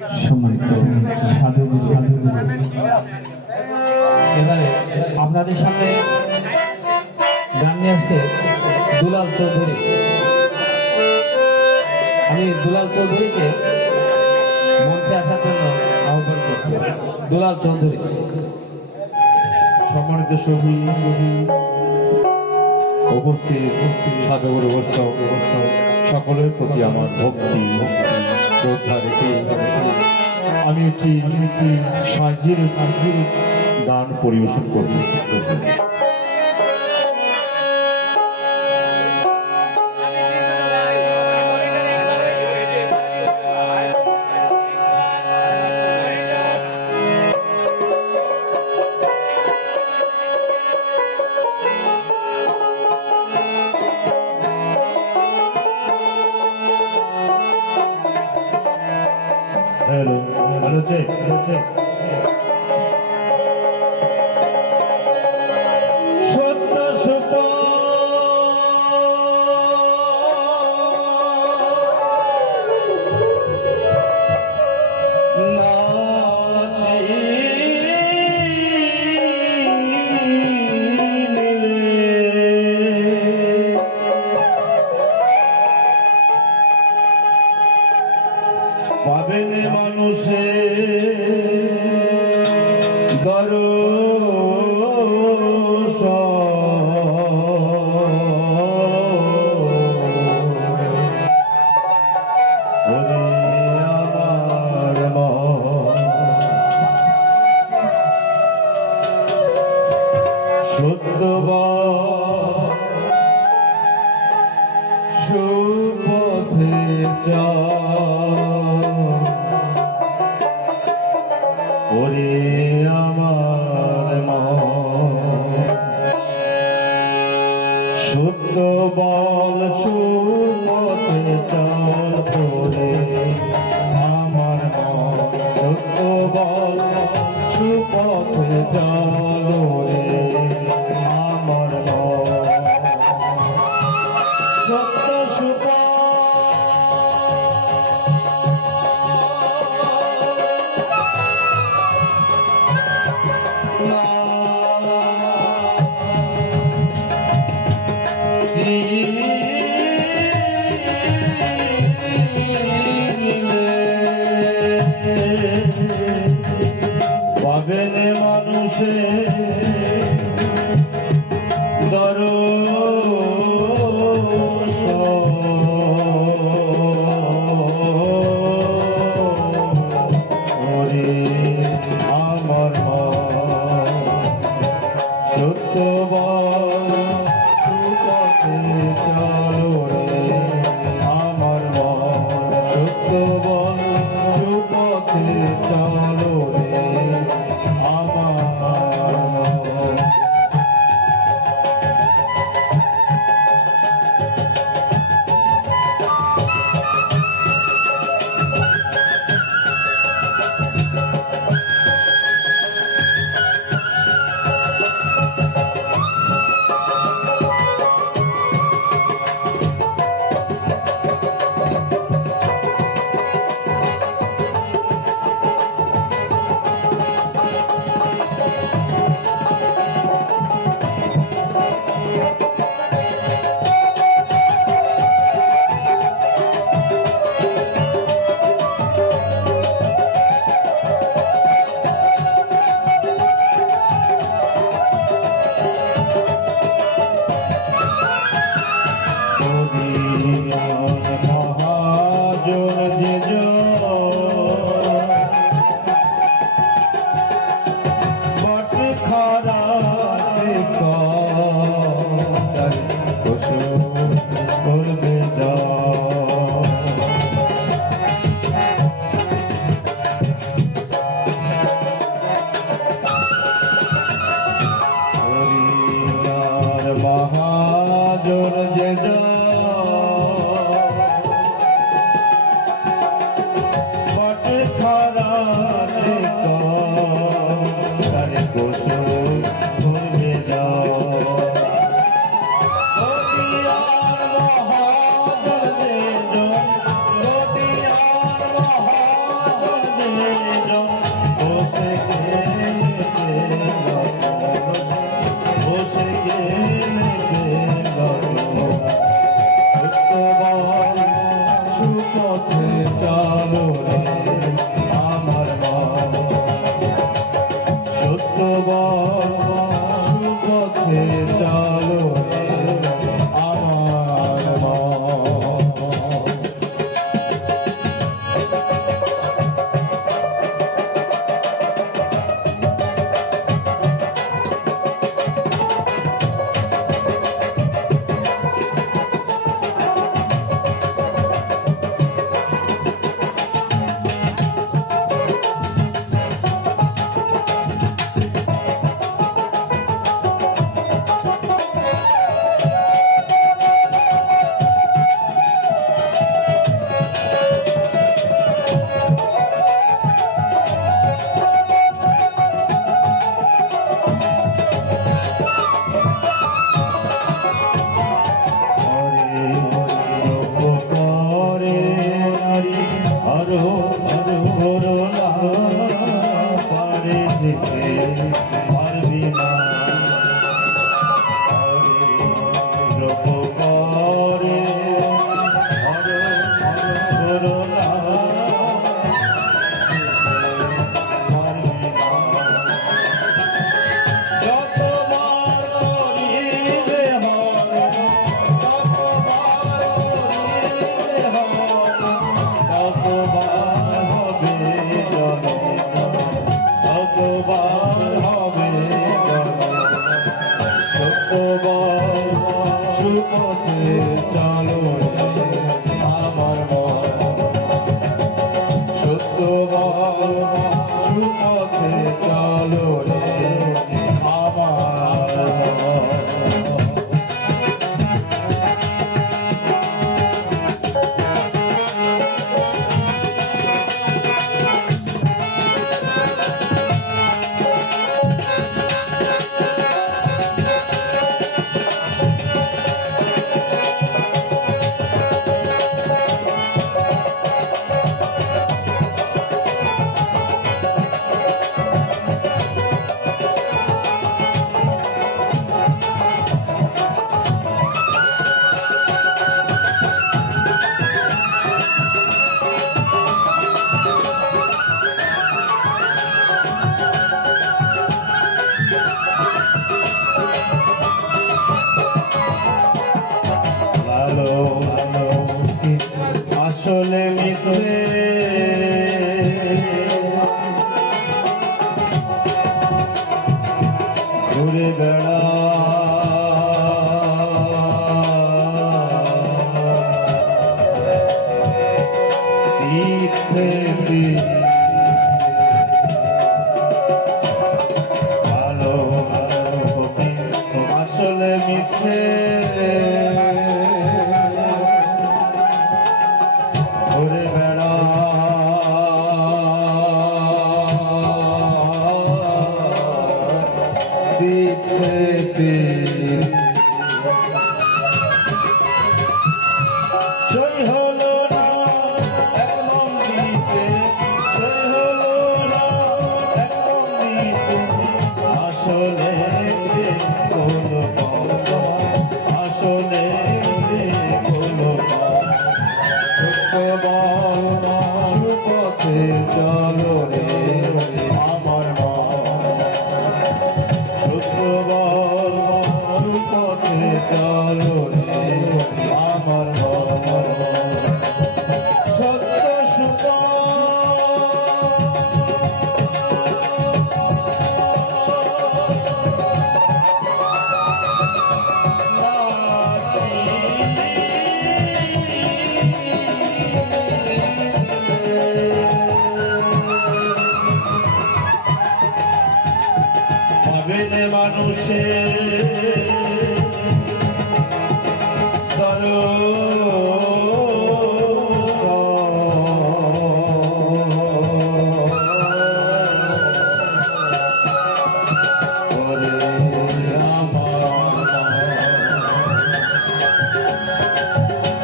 সম্মানিত সাধুগুরু, এবারে আপনাদের সামনে গান নিয়ে আসছে দুলাল চৌধুরী। আমি দুলাল চৌধুরীকে মঞ্চে আসার জন্য আহ্বান করছি। দুলাল চৌধুরী। সম্মানিত সভী উপস্থিত সাধুগুরু বৈষ্ণব সকলের প্রতি আমার ভক্তি শ্রদ্ধা রেখে আমি একটি সাজির গান পরিবেশন করব। Hello, check. সত্য সুপ পাবেন মানুষে দরস ওরে আমার মন সত্যবান সুপথে ওরে আমার মন সত্য বল সুপথে চল ওরে আমার মন সত্য বল সুপথে চল ওরে আমার মন সত্য সুপ পাবেন মানুষে দরস ওরে আমার সত্য পথে চলো রে আমার মন সত্য পথে চলো রে আমার মন করোনা পারে যেতে পারবি না রূপ করে করোনা সুপথে চলো আমার সত্য সুপথে চলো রে আমার আসলে মিথ্যে ঘুরে বেড়া ভালো আসলে মিথ্যে ঘুরে বেড়া দিচ্ছে জয় হলো না এক মন্দিরে জয় হলো না এক মন্দিরে আসলে কোনো আসলে কোনো সুপথে চলো রে আমার সুপথে চলো রে আমার সত্য সুপ ভাবেনে মানুষের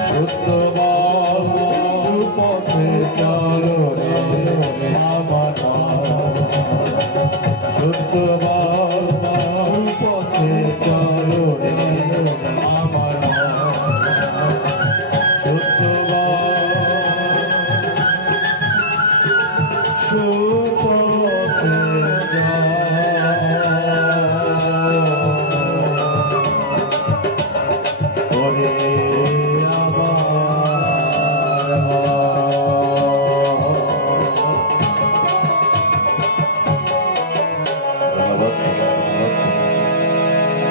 সত্য সুপথে চলো রে আমার সত্য সুপথে চলো রে আমার সত্য সুপথে ওরে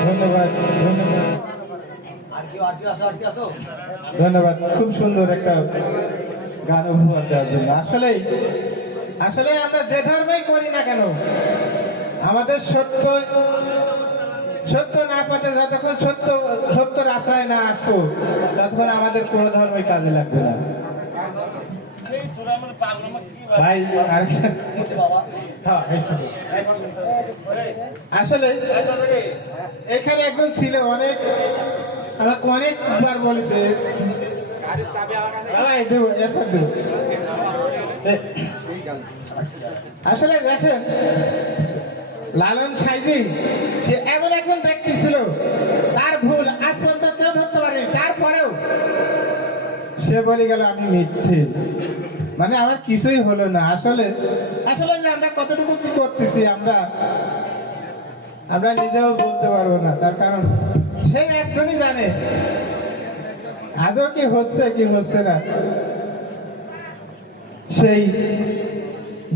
ধন্যবাদ ধন্যবাদ ধন্যবাদ খুব সুন্দর একটা গান উপহার দেওয়ার জন্য আসলে আসলে আমরা যে ধর্মই করি না কেন আমাদের সত্য সত্য না পাতে যতক্ষণ সত্যর আশ্রয় না আসবো ততক্ষণ আমাদের কোনো ধর্মই কাজে লাগবে না ভাই আসলে এখানে একজন ছিল অনেক আমাকে অনেকবার বলেছে দেবো এরপর দেবো আসলে দেখেন লালন সাইজি সে এমন একজন ব্যক্তি ছিল, তার ভুল আজ পর্যন্ত কেউ ধরতে পারেনি, তারপরেও সে বলে গেল আমি মিথ্যে, মানে আমার কিছুই হলো না। আসলে আসলে যে আমরা কতটুকু কি করতেছি আমরা আমরা নিজেও বলতে পারবো না, তার কারণ সেই একজনই জানে আজও কি হচ্ছে কি হচ্ছে না। সেই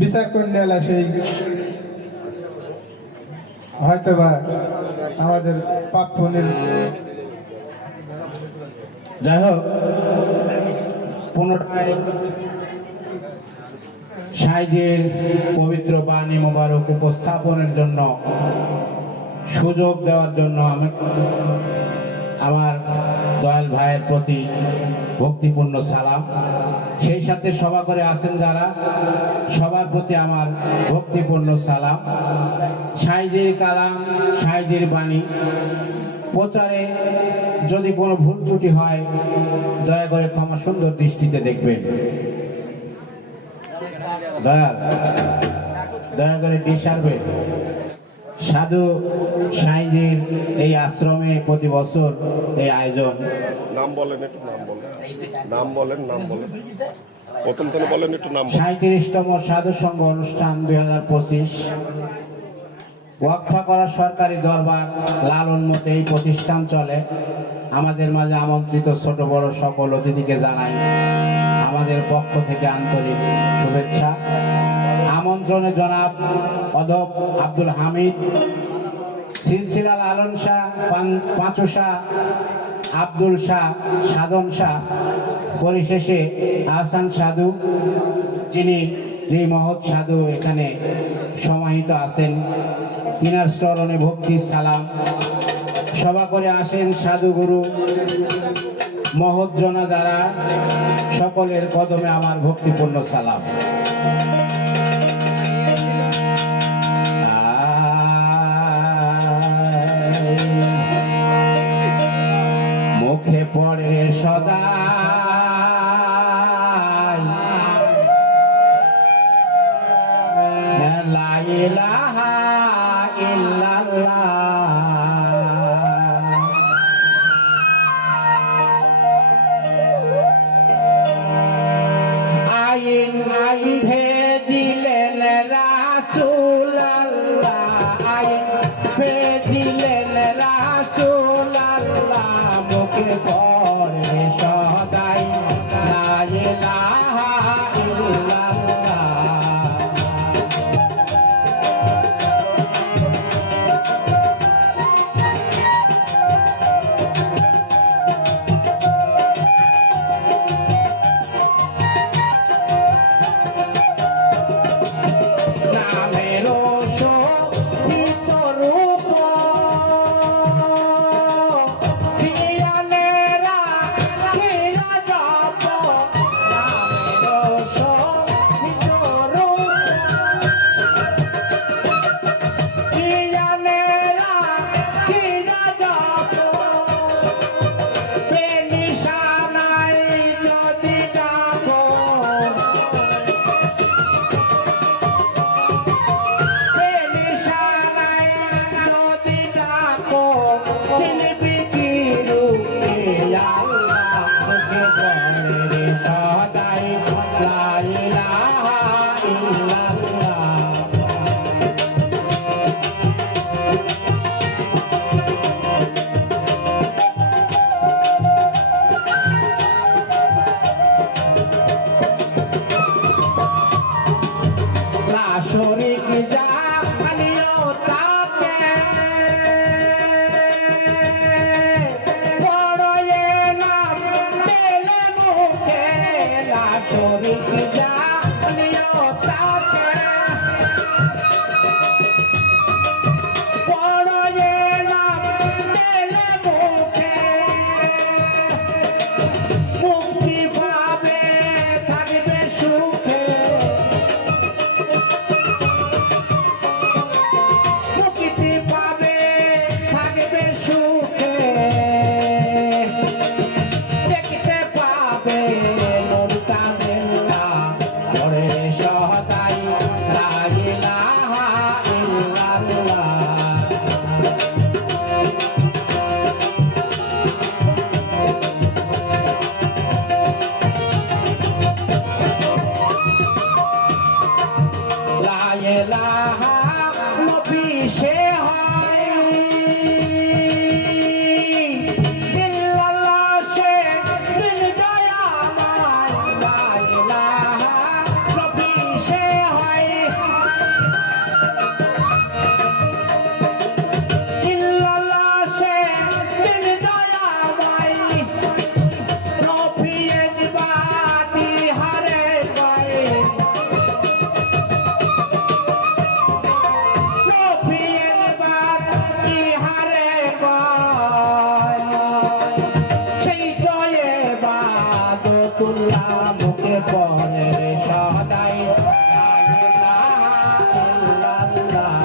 বিচার কন্যালা সেই হয়তোবা আমাদের পাপ পুণ্যের। যাই হোক, পুনরায় সাইজের পবিত্র বাণী মোবারক উপস্থাপনের জন্য সুযোগ দেওয়ার জন্য আমি আমার দয়াল ভাইয়ের প্রতি ভক্তিপূর্ণ সালাম, সেই সাথে সভা করে আছেন যারা সবার প্রতি আমার ভক্তিপূর্ণ সালাম। সাইজের কালাম, সাইজের বাণী প্রচারে যদি কোনো ভুল ত্রুটি হয় দয়া করে ক্ষমা সুন্দর দৃষ্টিতে দেখবেন। দয়া করে ডিসারবে সাধু সাইজির এই আশ্রমে প্রতি বছর এই আয়োজন। নাম বলেন, একটু নাম বলেন, প্রথম থেকে বলেন একটু নাম। 37তম সাধু সংঘ অনুষ্ঠান 2025 ওয়াকফা করা সরকারি দরবার লালন মতে এই প্রতিষ্ঠান চলে। আমাদের মাঝে আমন্ত্রিত ছোট বড় সকল অতিথিকে জানাই আমাদের পক্ষ থেকে আন্তরিক শুভেচ্ছা। আমন্ত্রণে জনাব অধ্যক্ষ আব্দুল হামিদ, সিলসিলা লালন শাহ, পাঁচু শাহ, আব্দুল শাহ, সাধন শাহ, পরিশেষে আহসান সাধু, যিনি যে মহৎ সাধু এখানে সমাহিত আছেন, তিনার চরণে ভক্তি সালাম। সভা করে আসেন সাধুগুরু মহৎ জনা যারা, সকলের কদমে আমার ভক্তিপূর্ণ সালাম। মুখে পড়ে সদা লা ইলাহা ইল্লাল্লাহ, আইন ভেজিলেন রাসূল আল্লাহ, আইন ভেজিলেন রাসূল আল্লাহ, মুখে পড়ে সদাই লা ইলাহা ইল্লাল্লাহ। শরীক জানিও তাকে পড়ে নাম পেলে মুখে, লা শরীক জানিও তাকে পড়ে নাম পেলে মুখে, মুক্তি পাবে থাকবে সুখে। সদাই লা ইলাহা ইল্লাল্লাহ। লা ইলাহা নবী সে হয়, ইল্লাল্লাহ সে দিল দয়াময়। লা ইলাহা নবী সে হয়, ইল্লাল্লাহ সে দিল দয়াময়। নবী ইবাদি হারে গায়, মুখে পড়ে সদাই লা ইলাহা ইল্লাল্লাহ।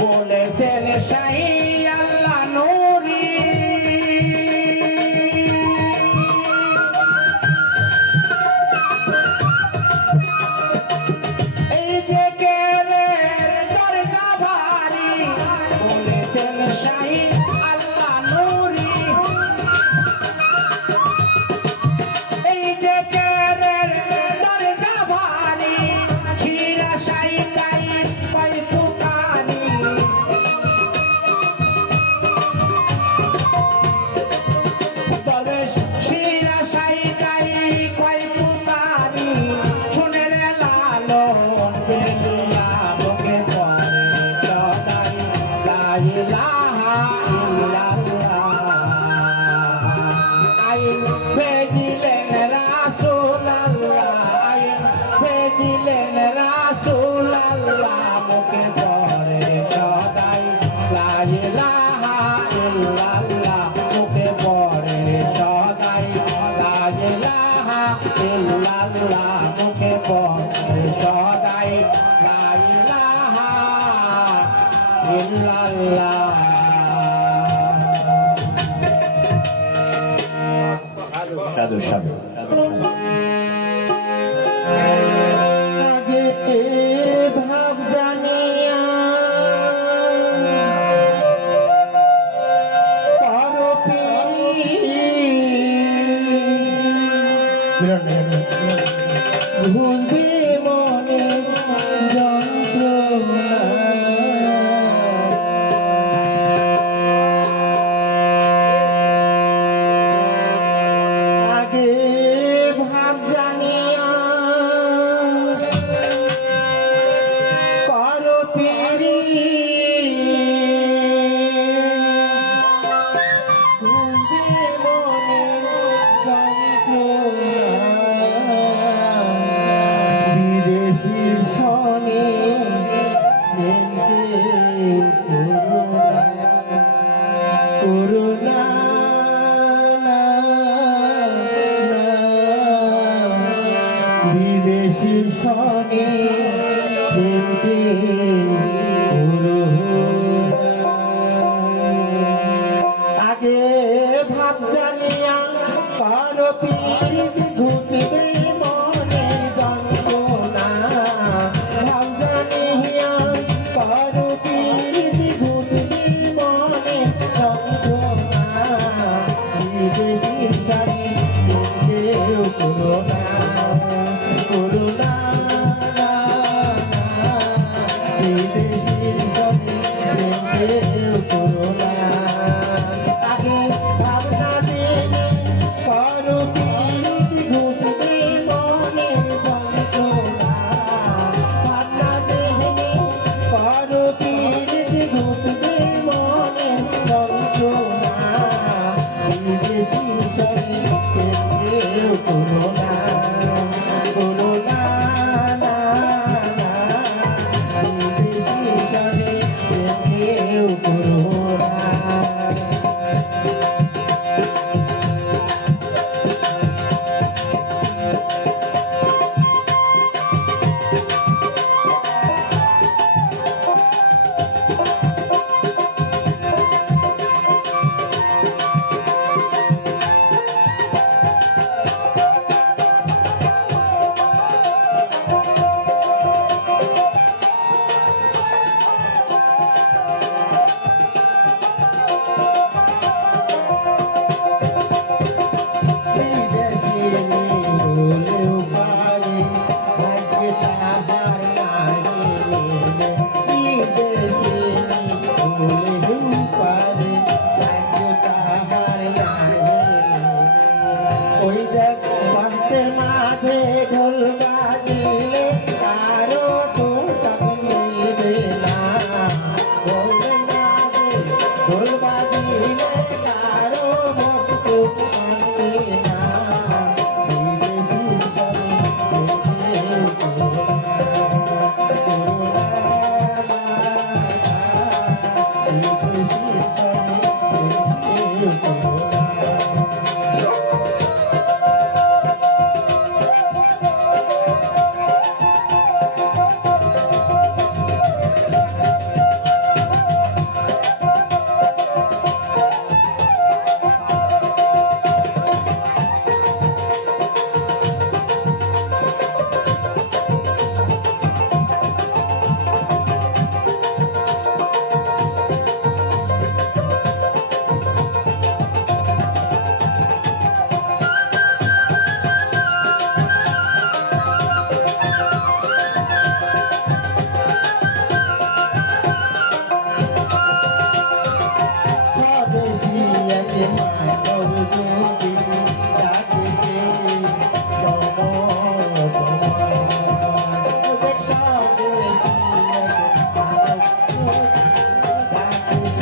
বলেছেন শাহী আল্লাহ নূরি, এই যে কেরের দরগা ভারী। বলেছেন শাহী আল্লাহ নূরি, এই যে কেরের দরগা ভারী। শিরা শাহী তাই পাই পুকানি, দরবেশ শিরা শাহী তাই পাই পুকানি। শুনে রে লালন বেলিয়া বুকে পড়ে সদাই লা ইলাহা ইল্লাল্লাহ। আইন বেজিলেন রাসূলুল্লাহ, আইন বেজিলেন রাসূলুল্লাহ। মুখে পড়ে সদাই লা ইলাহা ইল্লাল্লাহ। মুখে পড়ে সদাই লা ইলাহা ইল্লাল্লাহ। মুখে পড়ে সদাই লা ইলাহা ইল্লাল্লাহ। সাধু সাধু আগে ভাব জানিয়া করো ভুলবে মনে যন্ত্রণা। আগে ভাব ঢোল বাজিলে কারো ভক্ত মানে না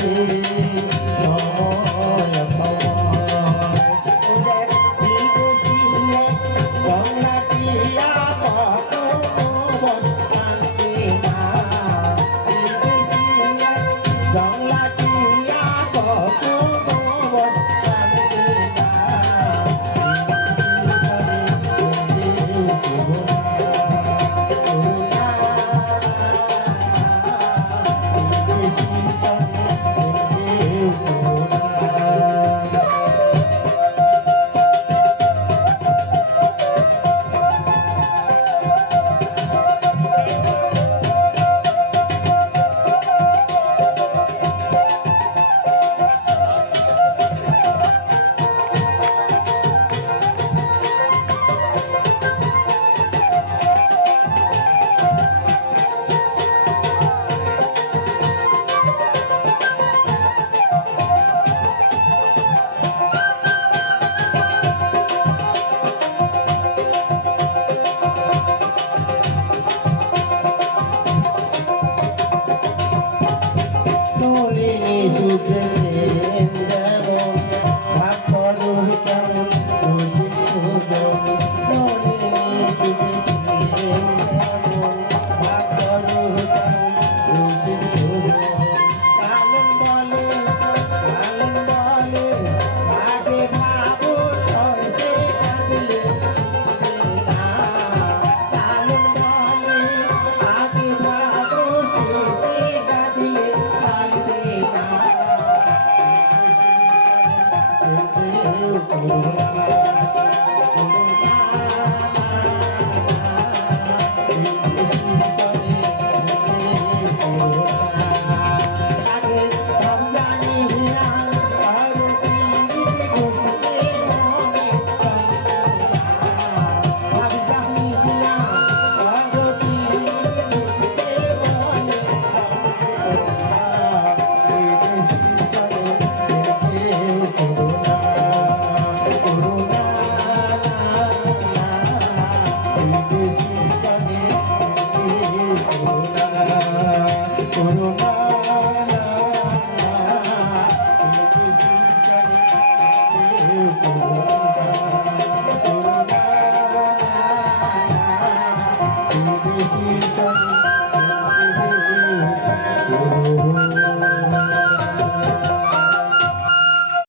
Yeah.